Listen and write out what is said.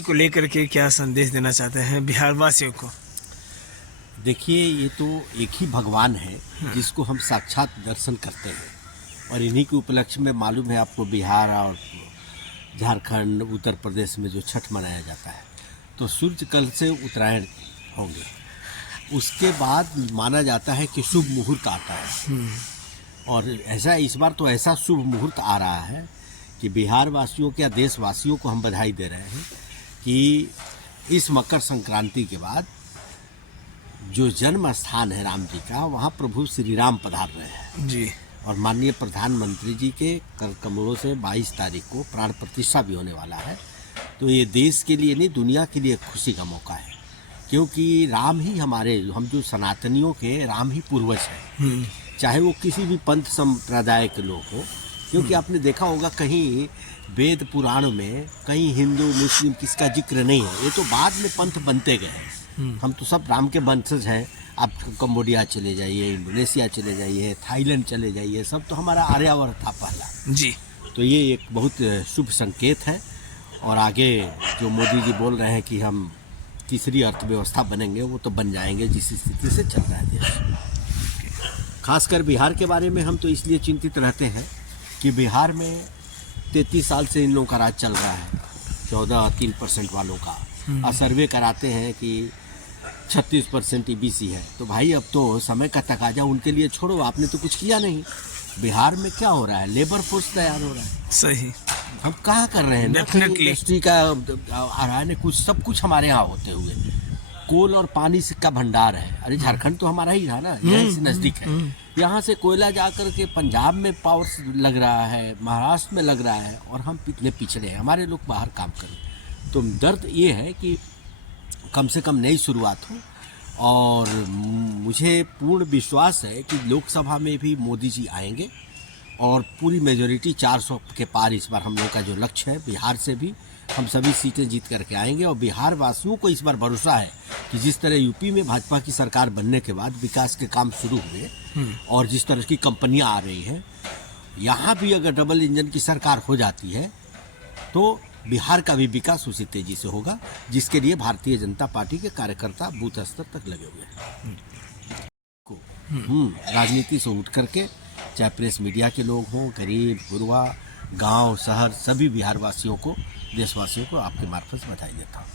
नवरात्रि को लेकर के क्या संदेश देना चाहते हैं बिहार वासियों को? देखिए, ये तो एक ही भगवान है जिसको हम साक्षात दर्शन करते हैं, और इन्हीं के उपलक्ष्य में मालूम है आपको, बिहार और झारखंड, उत्तर प्रदेश में जो छठ मनाया जाता है, तो सूर्य कल से उत्तरायण होंगे। उसके बाद माना जाता है कि शुभ मुहूर्त आता है, और ऐसा इस बार तो ऐसा शुभ मुहूर्त आ रहा है कि बिहार वासियों के या देशवासियों को हम बधाई दे रहे हैं कि इस मकर संक्रांति के बाद जो जन्म स्थान है राम जी का, वहाँ प्रभु श्री राम पधार रहे हैं जी। और माननीय प्रधानमंत्री जी के कर कमलों से 22 तारीख को प्राण प्रतिष्ठा भी होने वाला है। तो ये देश के लिए नहीं, दुनिया के लिए खुशी का मौका है, क्योंकि राम ही हमारे, हम जो सनातनियों के राम ही पूर्वज हैं, चाहे वो किसी भी पंथ संप्रदाय के लोग हो। क्योंकि आपने देखा होगा कहीं वेद पुराण में कहीं हिंदू मुस्लिम किसका जिक्र नहीं है, ये तो बाद में पंथ बनते गए हैं। हम तो सब राम के वंशज हैं। आप कंबोडिया चले जाइए, इंडोनेशिया चले जाइए, थाईलैंड चले जाइए, सब तो हमारा आर्यावर्त था पहला जी। तो ये एक बहुत शुभ संकेत है। और आगे जो मोदी जी बोल रहे हैं कि हम तीसरी अर्थव्यवस्था बनेंगे, वो तो बन जाएंगे जिस स्थिति से चल रहा है देश। खासकर बिहार के बारे में हम तो इसलिए चिंतित रहते हैं कि बिहार में 33 साल से इन लोगों का राज चल रहा है, 14-3% वालों का, और सर्वे कराते हैं कि 36% ईबीसी है। तो भाई अब तो समय का तकाजा उनके लिए छोड़ो, आपने तो कुछ किया नहीं। बिहार में क्या हो रहा है, लेबर फोर्स तैयार हो रहा है। सही। हम कहाँ कर रहे हैं ना, इंडस्ट्री का आ रहा है ना, कुछ सब कुछ हमारे यहाँ होते हुए। कोल और पानी का भंडार है, अरे झारखंड तो हमारा ही था ना, यहीं से नज़दीक है। यहाँ से कोयला जा कर के पंजाब में पावर लग रहा है, महाराष्ट्र में लग रहा है, और हम इतने पिछड़े हैं, हमारे लोग बाहर काम करें। तो दर्द ये है कि कम से कम नई शुरुआत हो, और मुझे पूर्ण विश्वास है कि लोकसभा में भी मोदी जी आएंगे और पूरी मेजोरिटी 400 के पार इस बार हम लोग का जो लक्ष्य है, बिहार से भी हम सभी सीटें जीत करके आएंगे। और बिहार वासियों को इस बार भरोसा है कि जिस तरह यूपी में भाजपा की सरकार बनने के बाद विकास के काम शुरू हुए और जिस तरह की कंपनियां आ रही हैं, यहाँ भी अगर डबल इंजन की सरकार हो जाती है तो बिहार का भी विकास उसी तेजी से होगा, जिसके लिए भारतीय जनता पार्टी के कार्यकर्ता बूथ स्तर तक लगे हुए हैं। राजनीति से उठ करके, चाहे प्रेस मीडिया के लोग हों, गरीब गुरबा, गांव शहर, सभी बिहार वासियों को, देशवासियों को आपके मार्फत बधाई देता हूँ।